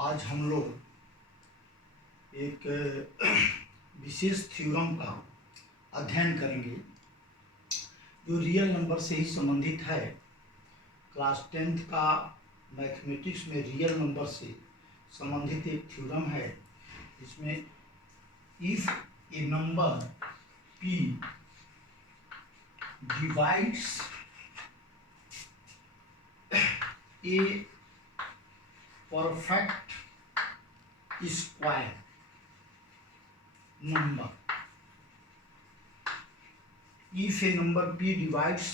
आज हम लोग एक विशेष थ्योरम का अध्ययन करेंगे जो रियल नंबर से ही संबंधित है। क्लास 10th का मैथमेटिक्स में रियल नंबर से संबंधित एक थ्योरम है। इसमें if a number p divides a perfect square number, if a number p divides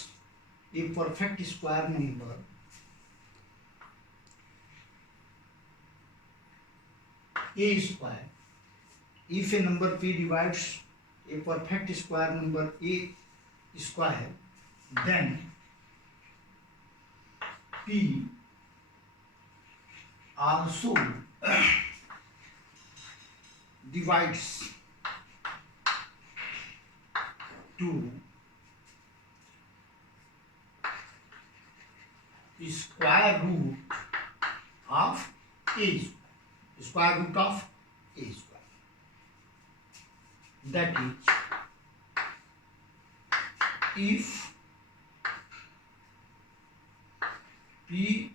a perfect square number, a square, if a number p divides a perfect square number a square, then p also divides to square root of a square root of a square. That is, if p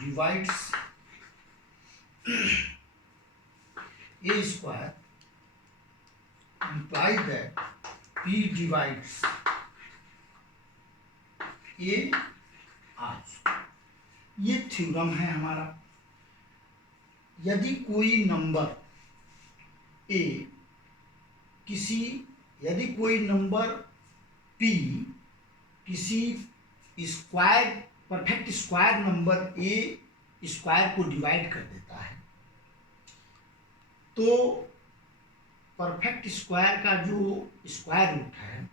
divides a square, implies that p divides a also. ये theorem है हमारा। यदि कोई number p किसी square perfect square number a square को divide कर देता है, तो परफेक्ट स्क्वायर का जो स्क्वायर रूट है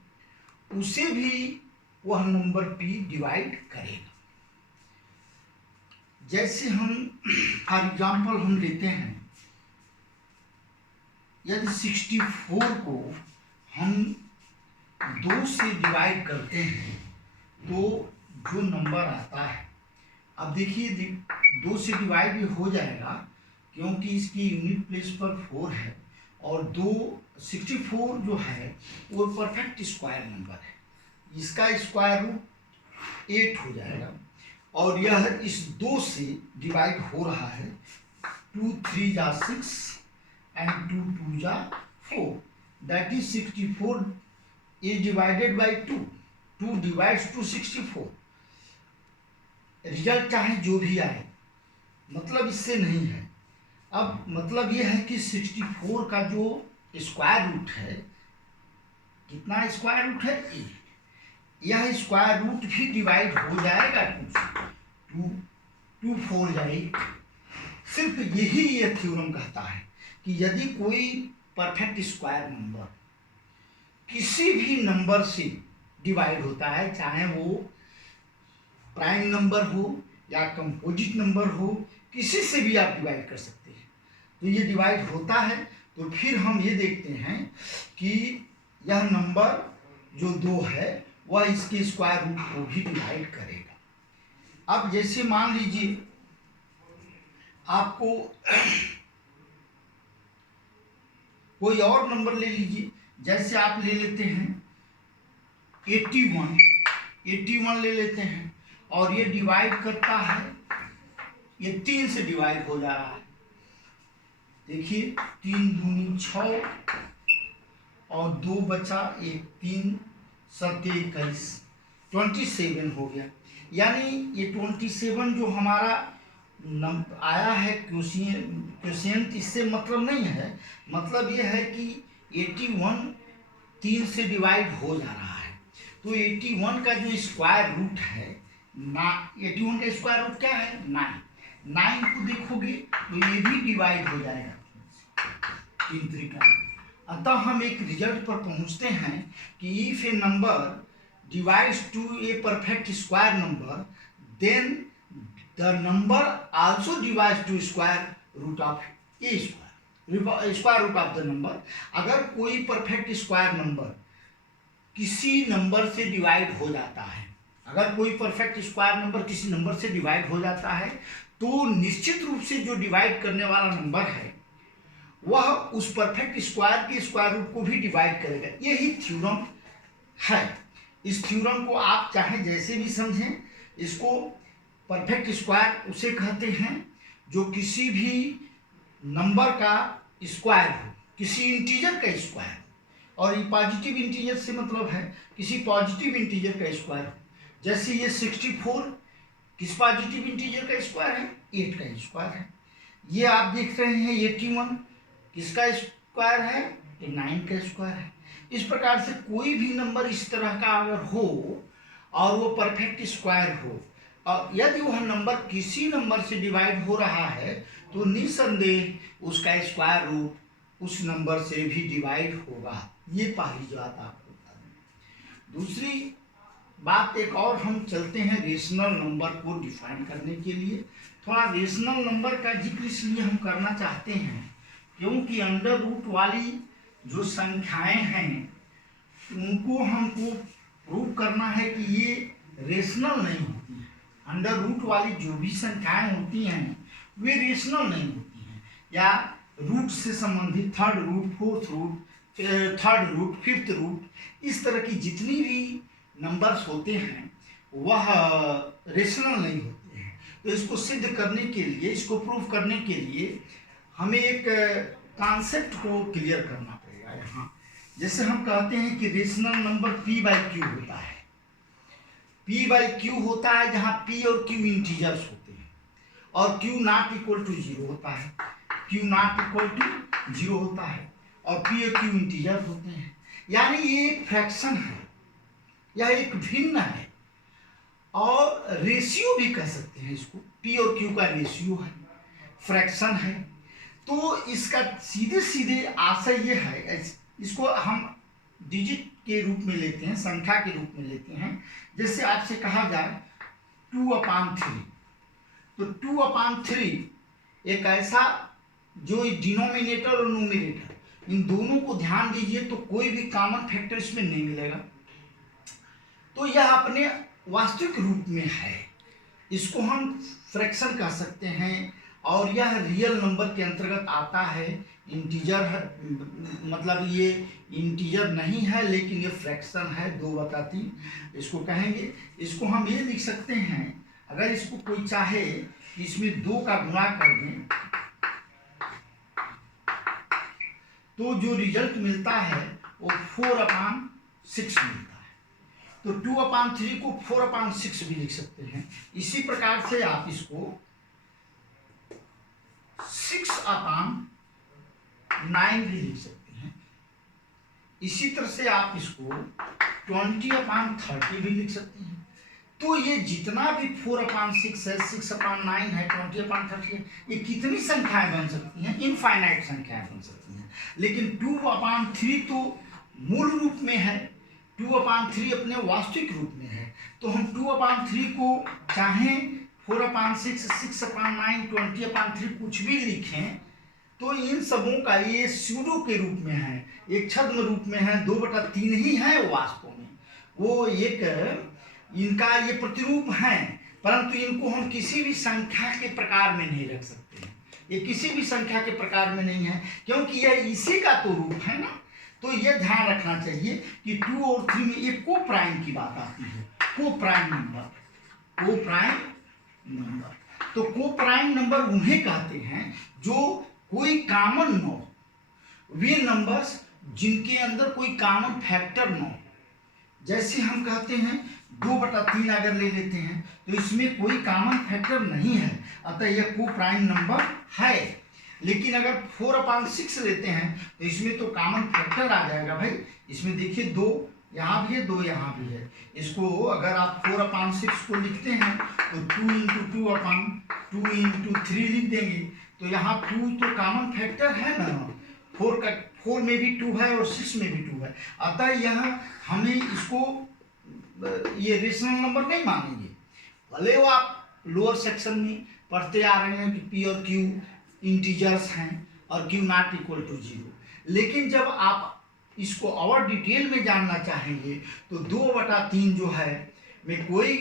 उसे भी वह नंबर p डिवाइड करेगा। जैसे हम फॉर एग्जाम्पल हम लेते हैं, यदि 64 को हम 2 से डिवाइड करते हैं तो जो नंबर आता है, अब देखिए 2 से डिवाइड भी हो जाएगा क्योंकि इसकी यूनिट प्लेस पर 4 है और 64 जो है वो परफेक्ट स्क्वायर नंबर है, इसका स्क्वायर रूट 8 हो जाएगा और यह इस 2 से डिवाइड हो रहा है। 2 3 जा 6 and 2 2 जा 4, that is 64 is divided by 2. 2 divides to 64. Result चाहे जो भी आए, मतलब इससे नहीं है। अब मतलब यह है कि 64 का जो स्क्वायर रूट है, कितना स्क्वायर रूट है 8, यह स्क्वायर रूट भी डिवाइड हो जाएगा 2 4 जा 8। सिर्फ यही यह थ्योरम कहता है कि यदि कोई परफेक्ट स्क्वायर नंबर किसी भी नंबर से डिवाइड होता है, चाहे वो प्राइम नंबर हो या कंपोजिट नंबर हो, किसी से भी आप डिवाइड कर सकते हैं, तो ये डिवाइड होता है, तो फिर हम ये देखते हैं कि यह नंबर जो 2 है वह इसके स्क्वायर रूट को भी डिवाइड करेगा। अब जैसे मान लीजिए आपको कोई और नंबर ले लीजिए, जैसे आप ले लेते हैं 81 ले लेते हैं और ये डिवाइड करता है, ये 3 से डिवाइड हो जा रहा है। देखिए 3 दूनी 6 और 2 बचा 1, 3 7 21, 27 हो गया। यानी ये 27 जो हमारा आया है क्वोशिएंट, इससे मतलब नहीं है, मतलब ये है कि 81 3 से डिवाइड हो जा रहा है, तो 81 का जो स्क्वायर रूट है 81 का स्क्वायर रूट क्या है 9 को देखोगे तो ये भी डिवाइड हो जाएगा 3 तरीका। अतः हम एक रिजल्ट पर पहुंचते हैं कि if a number divides to a perfect square number, then the number also divides to square root of a square root of the number. अगर कोई परफेक्ट स्क्वायर नंबर किसी नंबर से डिवाइड हो जाता है, अगर कोई परफेक्ट स्क्वायर नंबर किसी नंबर से डिवाइड हो जाता है तो निश्चित रूप से जो डिवाइड करने वाला नंबर है वह उस परफेक्ट स्क्वायर के स्क्वायर रूट को भी डिवाइड करेगा। यही थ्योरम है। इस थ्योरम को आप चाहे जैसे भी समझें, इसको परफेक्ट स्क्वायर उसे कहते हैं जो किसी भी नंबर का स्क्वायर हो, किसी इंटीजर का स्क्वायर, और ये पॉजिटिव इंटीजर से मतलब है किसी पॉजिटिव इंटीजर का स्क्वायर हो। जैसे ये 64 किस पॉजिटिव इंटीजर का स्क्वायर है? 8 का स्क्वायर है। ये आप देख रहे हैं 81 किसका स्क्वायर है? 9 का स्क्वायर है। इस प्रकार से कोई भी नंबर इस तरह का अगर हो और वो परफेक्ट स्क्वायर हो, और यदि वह नंबर किसी नंबर से डिवाइड हो रहा है तो निसंदेह उसका स्क्वायर रूट उस नंबर से भी डिवाइड होगा। ये पहली बात आपको बता दें। दूसरी बात एक और, हम चलते हैं रेशनल नंबर को डिफाइन करने के लिए। थोड़ा रेशनल नंबर का जिक्र इसलिए हम करना चाहते हैं क्योंकि अंडर रूट वाली जो संख्याएं हैं उनको हमको प्रूव करना है कि ये रेशनल नहीं होती हैं। अंडर रूट वाली जो भी संख्याएं होती हैं वे रेशनल नहीं होती हैं, या रूट से संबंधित third root, fourth root, third root, fifth root, इस तरह की जितनी भी नंबर्स होते हैं वह रेशनल नहीं होते हैं। तो इसको सिद्ध करने के लिए, इसको प्रूव करने के लिए हमें एक कॉन्सेप्ट को क्लियर करना पड़ेगा। यहाँ जैसे हम कहते हैं कि रेशनल नंबर p/q होता है। p/q होता है जहाँ p और q इंटीजर्स होते हैं और q नॉट इक्वल टू 0 होता है। q नॉट इक्वल टू 0 होता है और p और q इंटीजर होते हैं। यानी ये एक फ्रैक्शन है, यह एक भिन्न है, और रेशियो भी कह सकते हैं इसको। p और q का रेशियो है, फ्रैक्शन है। तो इसका सीधे सीधे आशय ये है, इसको हम डिजिट के रूप में लेते हैं, संख्या के रूप में लेते हैं। जैसे आपसे कहा जाए 2/3, तो 2/3 एक ऐसा जो डिनोमिनेटर और न्यूमरेटर इन दोनों को ध्यान दीजिए तो कोई भी कॉमन फैक्टर इसमें नहीं मिलेगा। तो यह अपने वास्तविक रूप में है, इसको हम फ्रैक्शन कह सकते हैं, और यह रियल नंबर के अंतर्गत आता है। इंटीजर है, मतलब ये इंटीजर नहीं है लेकिन ये फ्रैक्शन है, 2/3 इसको कहेंगे। इसको हम ये लिख सकते हैं, अगर इसको कोई चाहे कि इसमें 2 का गुणा कर दें तो जो रिजल्ट मिलता है वो 4/6 मिलता है। तो 2/3 को 4/6 भी लिख सकते हैं। इसी प्रकार से आप इसको 6/9 भी लिख सकते हैं। इसी तरह से आप इसको 20/30 भी लिख सकते हैं। तो ये जितना भी 4/6 है, 6/9 है, 20/30 है, ये कितनी संख्याएं बन सकती हैं? इनफाइनाइट संख्याएं बन सकती हैं। लेकिन 2/3 तो मूल रूप में है, 2/3 अपने वास्तविक रूप में है। तो हम 2/3 को चाहें 4/6, 6/9, 20/3 कुछ भी लिखें तो इन सबों का ये स्यूडो के रूप में है, एक छद्म रूप में है, 2/3 ही है वास्तव में। वो एक इनका ये प्रतिरूप हैं, परंतु इनको हम किसी भी संख्या के प्रकार में नहीं रख सकते हैं। ये किसी भी संख्या के प्रकार में नहीं है क्योंकि यह इसी का तो रूप है ना। तो यह ध्यान रखना चाहिए कि 2 और 3 में एक को प्राइम की बात आती है, को प्राइम नंबर, को प्राइम नंबर। तो को प्राइम नंबर उन्हें कहते हैं जो कोई कॉमन न हो, वे नंबर्स जिनके अंदर कोई कॉमन फैक्टर न हो। जैसे हम कहते हैं 2/3 अगर ले लेते हैं तो इसमें कोई कॉमन फैक्टर नहीं है, अतः यह को प्राइम नंबर है। लेकिन अगर 4/6 लेते हैं तो इसमें तो कॉमन फैक्टर आ जाएगा भाई। इसमें देखिए 2 यहाँ भी है, 2 यहाँ भी है। इसको अगर आप 4/6 को लिखते हैं तो 2 × 2/2 × 3 लिख देंगे, तो यहाँ 2 तो कॉमन फैक्टर है ना, 4 में भी 2 है और 6 में भी 2 है। अतः यह हमें इसको ये रेशनल नंबर नहीं मानेंगे। भले वो आप लोअर सेक्शन में पढ़ते आ रहे हैं कि पी और क्यू इंटीजर्स हैं और क्यू नॉट इक्वल टू 0, लेकिन जब आप इसको और डिटेल में जानना चाहेंगे तो 2/3 जो है में कोई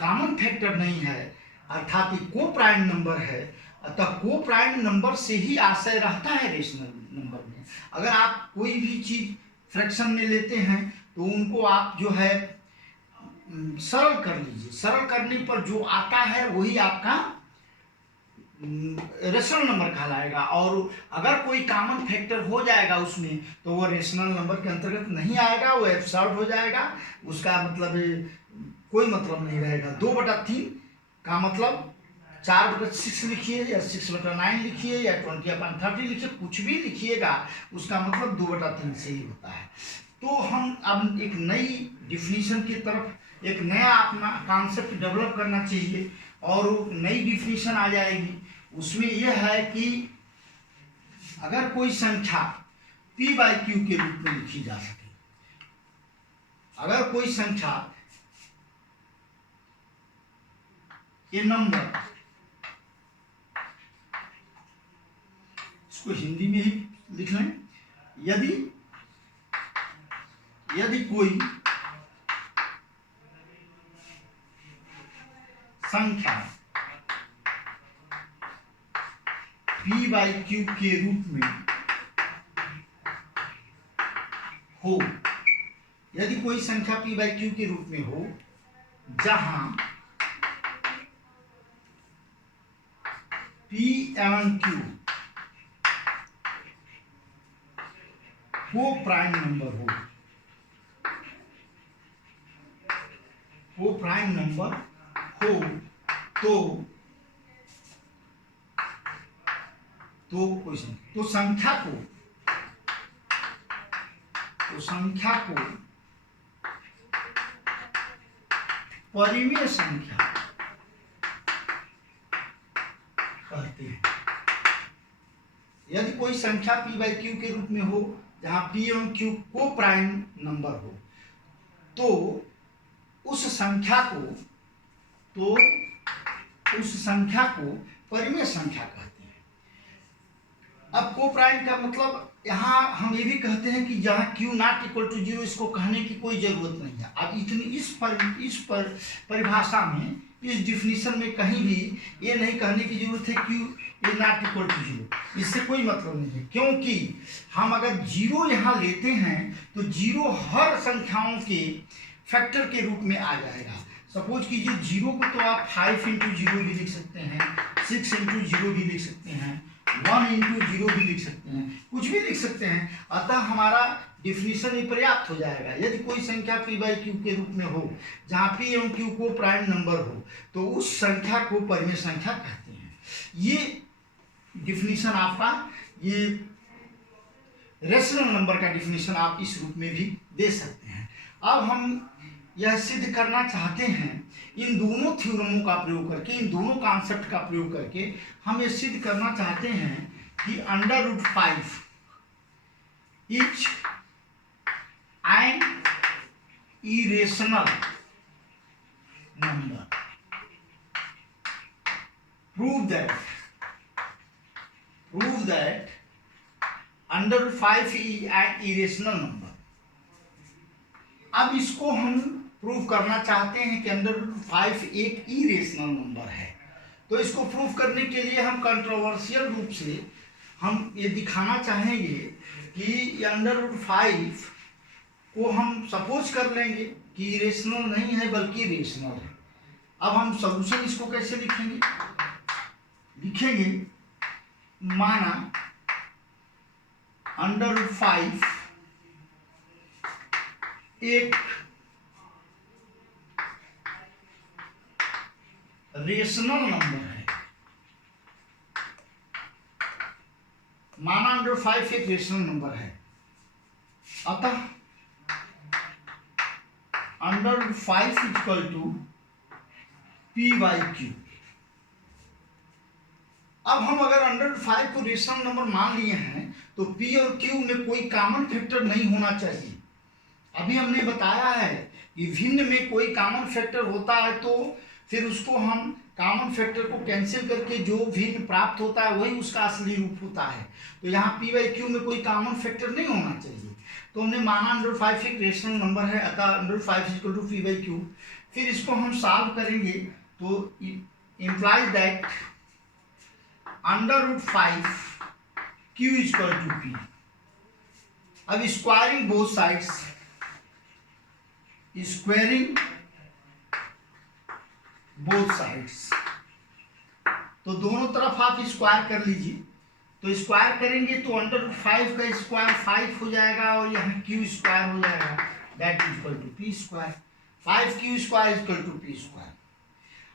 कॉमन फैक्टर नहीं है, अर्थात ये को प्राइम नंबर है, अतः को प्राइम नंबर से ही आशय रहता है रेशनल नंबर में। अगर आप कोई भी चीज फ्रैक्शन में लेते हैं तो उनको आप जो है सरल कर लीजिए, सरल करने पर जो आता है वही आपका रेशनल नंबर कहलाएगा। और अगर कोई कॉमन फैक्टर हो जाएगा उसमें तो वो रेशनल नंबर के अंतर्गत नहीं आएगा, वो एब्सर्ड हो जाएगा, उसका मतलब कोई मतलब नहीं रहेगा। 2/3 का मतलब 4/6 लिखिए या 6/9 लिखिए या 20/30 लिखिए, कुछ भी लिखिएगा उसका मतलब 2/3 से ही होता है। तो हम अब एक नई डिफिनीशन की तरफ, एक नया अपना कॉन्सेप्ट डेवलप करना चाहिए और नई डिफिनीशन आ जाएगी। उसमें यह है कि अगर कोई संख्या p/q के रूप में लिखी जा सके, अगर कोई संख्या ये नंबर, इसको हिंदी में ही लिख लें, यदि कोई संख्या p/q के रूप में हो, यदि कोई संख्या p/q के रूप में हो जहां p एवं q को प्राइम नंबर हो, को प्राइम नंबर हो तो संख्या को परिमेय संख्या कहते हैं। यदि कोई संख्या p/q के रूप में हो जहां p एवं q को प्राइम नंबर हो तो उस संख्या को परिमेय संख्या कहते हैं। अब को प्राइम का मतलब यहाँ हम ये भी कहते हैं कि जहाँ q नॉट इक्वल टू 0, इसको कहने की कोई जरूरत नहीं है। अब इस परिभाषा में, इस डिफिनीशन में कहीं भी ये नहीं कहने की जरूरत है q is not equal to 0, इससे कोई मतलब नहीं है, क्योंकि हम अगर 0 यहाँ लेते हैं तो 0 हर संख्याओं के फैक्टर के रूप में आ जाएगा। सपोज कीजिए 0 को तो आप 5 × 0 भी लिख सकते हैं, 6 × 0 भी लिख सकते हैं, 1 × 0 भी लिख सकते हैं, कुछ भी लिख सकते हैं। अतः हमारा डिफिनीशन ही पर्याप्त हो जाएगा। यदि कोई संख्या p/q के रूप में हो जहाँ p एवं q को प्राइम नंबर हो तो उस संख्या को परिमेय संख्या कहते हैं। ये डिफिनीशन आपका, ये रेशनल नंबर का डिफिनीशन आप इस रूप में भी दे सकते हैं। अब हम यह सिद्ध करना चाहते हैं, इन दोनों थ्योरमों का प्रयोग करके, इन दोनों कॉन्सेप्ट का प्रयोग करके हम ये सिद्ध करना चाहते हैं कि √5 is an irrational number. Prove that √5 is an irrational number. अब इसको हम प्रूव करना चाहते हैं कि √5 एक इरेशनल नंबर है। तो इसको प्रूव करने के लिए हम कंट्रोवर्शियल रूप से हम ये दिखाना चाहेंगे कि √5 को हम सपोज कर लेंगे कि इरेशनल नहीं है बल्कि रेशनल है। अब हम सॉल्यूशन इसको कैसे लिखेंगे, माना √5 एक रेशनल नंबर है, माना √5 एक रेशनल नंबर है, अतः √5 इक्वल टू p/q। अब हम अगर √5 को रेशनल नंबर मान लिए हैं तो p और q में कोई कॉमन फैक्टर नहीं होना चाहिए। अभी हमने बताया है कि भिन्न में कोई कॉमन फैक्टर होता है तो फिर उसको हम कॉमन फैक्टर को कैंसिल करके जो भिन्न प्राप्त होता है वही उसका असली रूप होता है। तो यहाँ p/q में कोई कॉमन फैक्टर नहीं होना चाहिए। तो हमने माना √5 एक रेशनल नंबर है, अतः √5 इक्वल टू p/q। फिर इसको हम सॉल्व करेंगे तो implies that under root 5 q is equal to p. अब squaring both sides, squaring both sides, तो दोनों तरफ आप स्क्वायर कर लीजिए। तो स्क्वायर करेंगे तो अंडर रूट 5 का स्क्वायर 5 हो जाएगा और यहाँ क्यू स्क्वायर हो जाएगा, that is equal to P square. 5q square is equal to P square.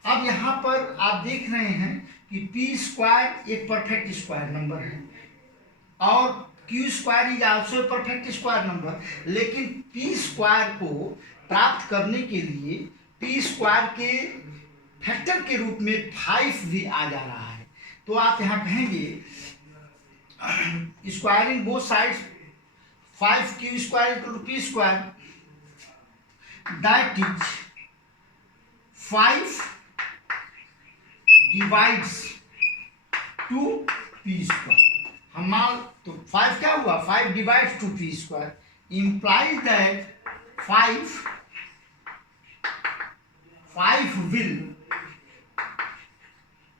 अब यहाँ पर आप देख रहे हैं कि पी स्क्वायर एक परफेक्ट स्क्वायर नंबर है और Q square is also perfect square number, लेकिन पी स्क्वायर को प्राप्त करने के लिए पी स्क्वायर के फैक्टर के रूप में 5 भी आ जा रहा है। तो आप यहाँ कहेंगे squaring both sides 5q square equal to P square, that is 5 divides to P square. हम मान तो 5 क्या हुआ, 5 divides to P square implies that 5 will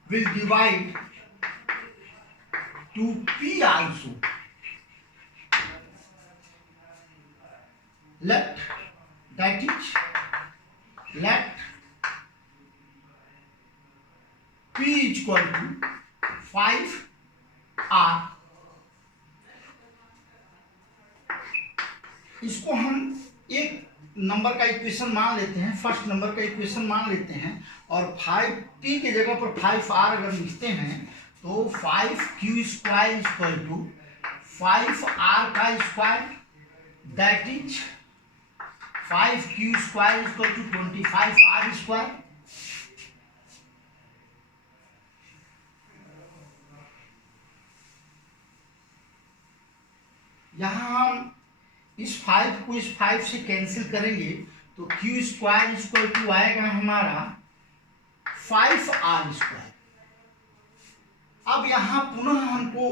divide to p also. Let p is equal to 5r। इसको हम एक number का equation मान लेते हैं, फर्स्ट नंबर का इक्वेशन मान लेते हैं और 5p के जगह पर 5r अगर लिखते हैं तो 5q square equal to 5r का square, that is 5q square equal to 25r square. यहाँ हम इस 5 को इस 5 से कैंसिल करेंगे तो q स्क्वायर इक्वल टू आएगा हमारा 5r स्क्वायर। अब यहाँ पुनः हमको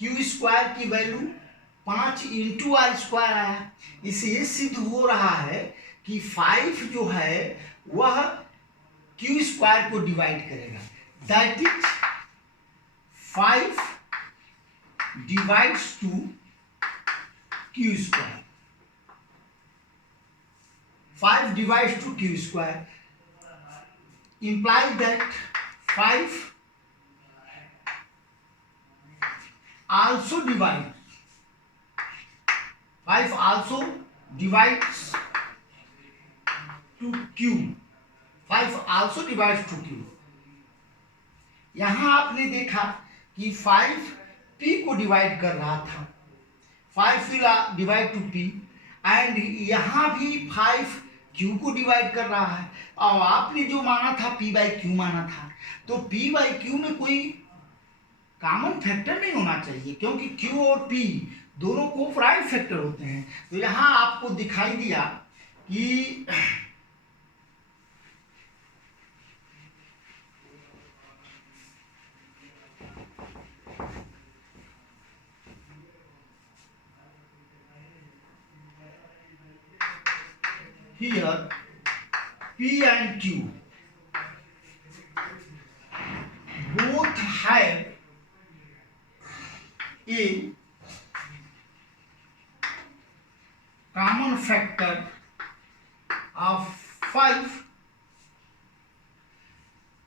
q स्क्वायर की वैल्यू 5 इंटू आर स्क्वायर आया, इससे सिद्ध हो रहा है कि 5 जो है वह q स्क्वायर को डिवाइड करेगा, that is 5 divides to q square. 5 divides to q square implies that 5 also divides to q। 5 also divides to q। यहां आपने देखा कि 5 p को डिवाइड कर रहा था, 5 will divide to p, and यहाँ भी 5 q को डिवाइड कर रहा है। और आपने जो माना था p बाई क्यू माना था, तो p बाई क्यू में कोई कॉमन फैक्टर नहीं होना चाहिए क्योंकि q और p दोनों को प्राइम फैक्टर होते हैं। तो यहाँ आपको दिखाई दिया कि here p and q both have a common factor of 5।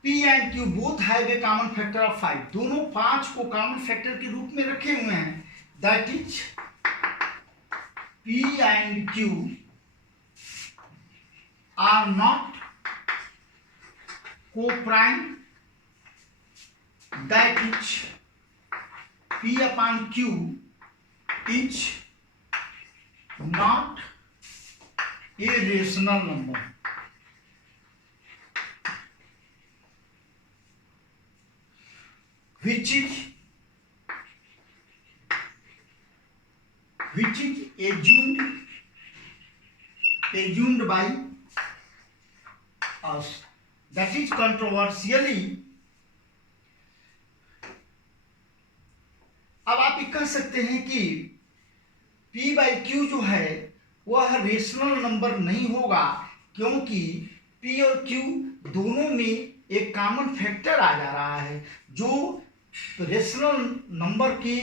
p and q both have a common factor of 5, दोनों 5 को कॉमन फैक्टर के रूप में रखे हुए हैं, that is p and q are not co-prime, that is p upon q is not a rational number। which is assumed by us, that is controversially। अब आप ये कह सकते हैं कि p बाई क्यू जो है वह रेशनल नंबर नहीं होगा क्योंकि p और q दोनों में एक कॉमन फैक्टर आ जा रहा है जो रेशनल नंबर के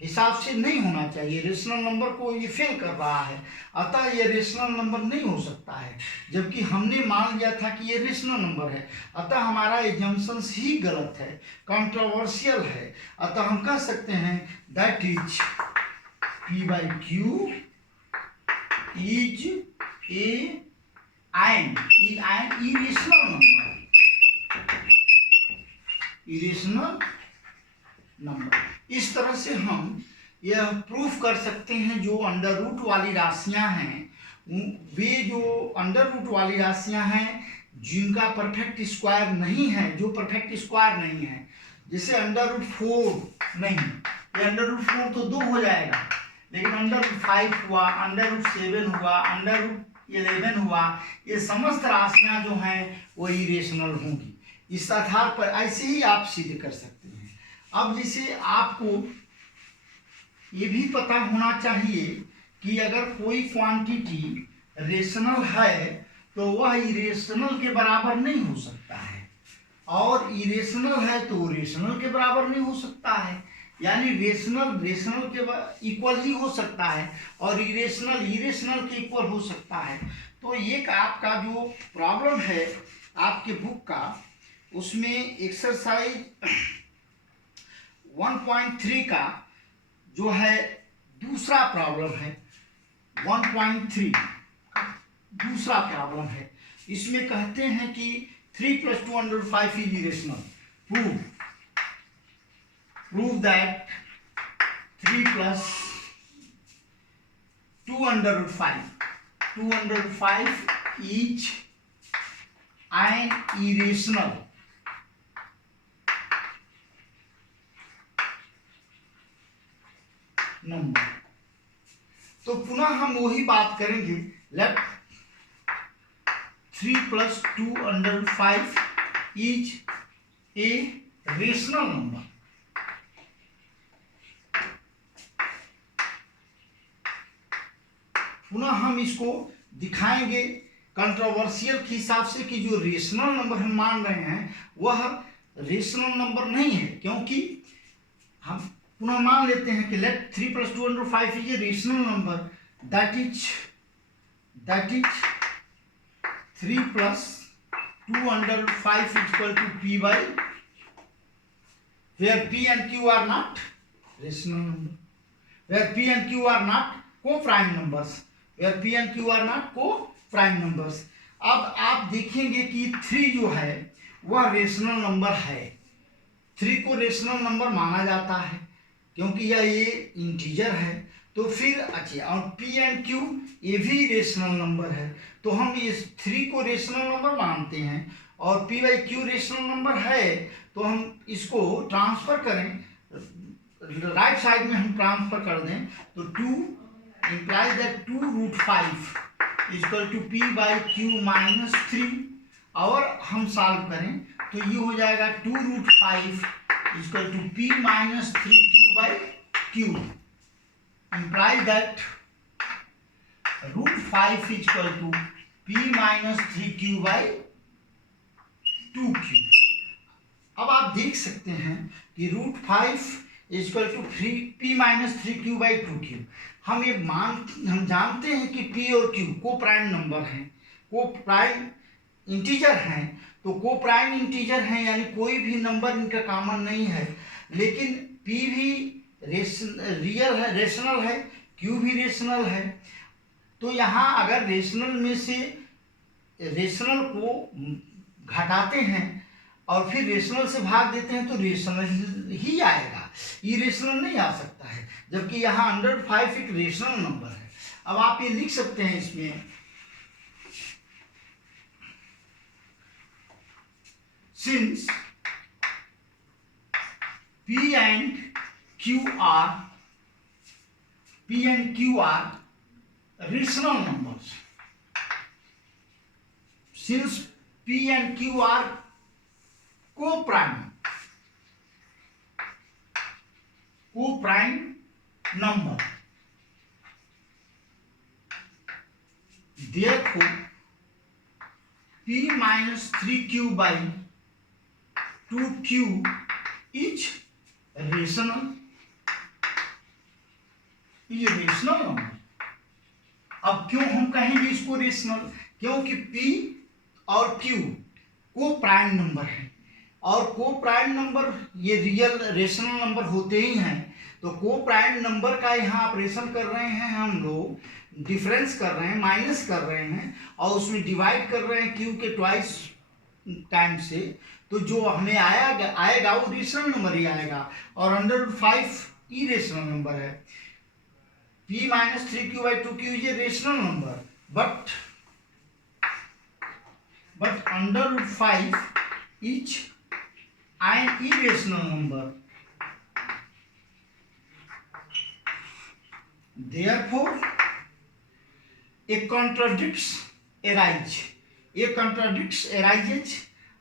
हिसाब से नहीं होना चाहिए। रेशनल नंबर को ये फेल कर रहा है, अतः ये रेशनल नंबर नहीं हो सकता है, जबकि हमने मान लिया था कि ये रेशनल नंबर है। अतः हमारा एजम्पशंस ही गलत है, कंट्रोवर्शियल है। अतः हम कह सकते हैं that is P by Q is an irrational number, irrational number. इस तरह से हम यह प्रूफ कर सकते हैं जो अंडर रूट वाली राशियां हैं, वे जो अंडर रूट वाली राशियां हैं जिनका परफेक्ट स्क्वायर नहीं है, जो परफेक्ट स्क्वायर नहीं है, जैसे अंडर रूट 4 नहीं, ये अंडर रूट 4 तो 2 हो जाएगा, लेकिन अंडर रूट 5 हुआ, अंडर रूट 7 हुआ, अंडर रूट 11 हुआ, ये समस्त राशियां जो हैं वो इरेशनल होंगी। इस आधार पर ऐसे ही आप सिद्ध कर सकते हैं। अब जैसे आपको ये भी पता होना चाहिए कि अगर कोई क्वांटिटी रेशनल है तो वह इरेशनल के बराबर नहीं हो सकता है, और इरेशनल है तो रेशनल के बराबर नहीं हो सकता है। यानी रेशनल के इक्वल ही हो सकता है और इरेशनल के इक्वल हो सकता है। तो एक आपका जो प्रॉब्लम है आपके बुक का, उसमें एक्सरसाइज 1.3 का जो है दूसरा प्रॉब्लम है, 1.3 दूसरा प्रॉब्लम है। इसमें कहते हैं कि 3 + 2/5 is irrational. Prove that 3 + 2/5 is an irrational number. तो पुनः हम वही बात करेंगे, let 3 + 2/5 is a rational number. पुनः हम इसको दिखाएंगे कंट्रोवर्शियल के हिसाब से कि जो रेशनल नंबर हम मान रहे हैं वह रेशनल नंबर नहीं है, क्योंकि हम पुनः मान लेते हैं कि let 3 + 2/5 is a rational number, that is 3 + 2/5 = P by, where P and Q are not rational number, where P and Q are not co-prime numbers, where P and Q are not co-prime numbers। अब आप देखेंगे कि 3 जो है वह rational number है, 3 को rational number माना जाता है क्योंकि ये इंटीजर है। तो फिर अच्छा, और P एंड Q ये भी रेशनल नंबर है, तो हम इस 3 को रेशनल नंबर मानते हैं और P by Q rational number है, तो हम इसको ट्रांसफर करें, राइट साइड में हम ट्रांसफर कर दें, तो 2 implies that 2√5 = P by Q - 3, और हम सॉल्व करें तो ये हो जाएगा 2√5 = P - 3Q by Q, implies that √5 = P - 3Q by 2Q। अब आप देख सकते हैं कि √5 = P - 3Q by 2Q। हम जानते हैं कि P और Q को प्राइम नंबर हैं, को प्राइम इंटीजर हैं, तो को प्राइम इंटीजर हैं यानी कोई भी नंबर इनका कॉमन नहीं है, लेकिन P भी रियल है, रेशनल है, Q भी रेशनल है। तो यहाँ अगर रेशनल में से रेशनल को घटाते हैं और फिर रेशनल से भाग देते हैं तो रेशनल ही आएगा, इरेशनल नहीं आ सकता है, जबकि यहाँ 105 एक रेशनल नंबर है। अब आप ये लिख सकते हैं इसमें, since P and Q are rational numbers, since P and Q are co-prime number, therefore P - 3Q by 2q is rational number. अब क्यों हम कहेंगे इसको रेशनल? क्योंकि p और q को प्राइम नंबर है, और को प्राइम नंबर ये रियल रेशनल नंबर होते ही हैं। तो को प्राइम नंबर का यहाँ ऑपरेशन कर रहे हैं हम लोग, डिफरेंस कर रहे हैं, माइनस कर रहे हैं, और उसमें डिवाइड कर रहे हैं q के ट्वाइस टाइम से। तो जो हमें आएगा वो रेशनल नंबर ही आएगा, और √5 इरेशनल नंबर है। p minus 3q/2q is a rational number, but √5 is an irrational number. Therefore, a contradicts arises,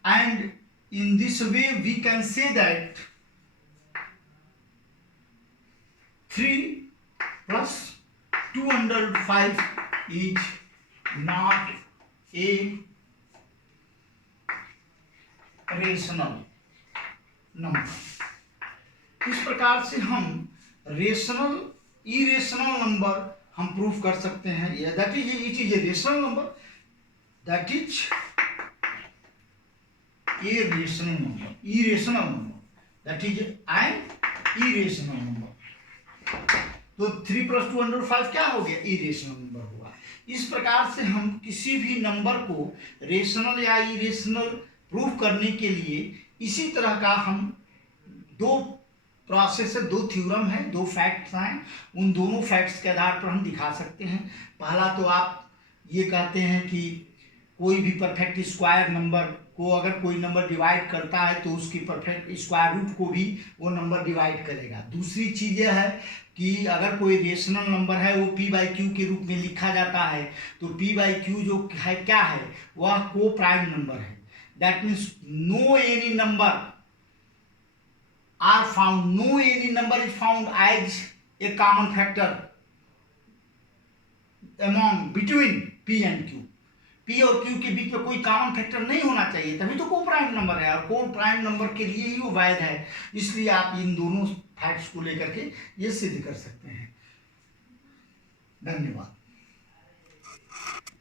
and in this way we can say that 3 plus 205 is not a rational number. इस प्रकार से हम rational irrational number हम proof कर सकते हैं। That is it is a rational number, that is a rational number, irrational number, that is an irrational number. तो 3 + 205 क्या हो गया? इरेशनल नंबर हुआ। इस प्रकार से हम किसी भी नंबर को रेशनल या इरेशनल प्रूफ करने के लिए इसी तरह का हम दो प्रोसेस है, दो थ्योरम है, दो फैक्ट्स हैं, उन दोनों फैक्ट्स के आधार पर हम दिखा सकते हैं। पहला तो आप ये कहते हैं कि कोई भी परफेक्ट स्क्वायर नंबर को अगर कोई नंबर डिवाइड करता है तो उसकी परफेक्ट स्क्वायर रूट को भी वो नंबर डिवाइड करेगा। दूसरी चीज़ यह है कि अगर कोई रेशनल नंबर है वो p/q के रूप में लिखा जाता है, तो p/q जो है क्या है? वह को प्राइम नंबर है। That means no any number are found, no any number is found as a common factor among between p and q। p और q के बीच में कोई कॉमन फैक्टर नहीं होना चाहिए, तभी तो को प्राइम नंबर है, और को प्राइम नंबर के लिए ही वो वैध है। इसलिए आप इन दोनों फैक्ट्स को लेकर के ये सिद्ध कर सकते हैं। धन्यवाद।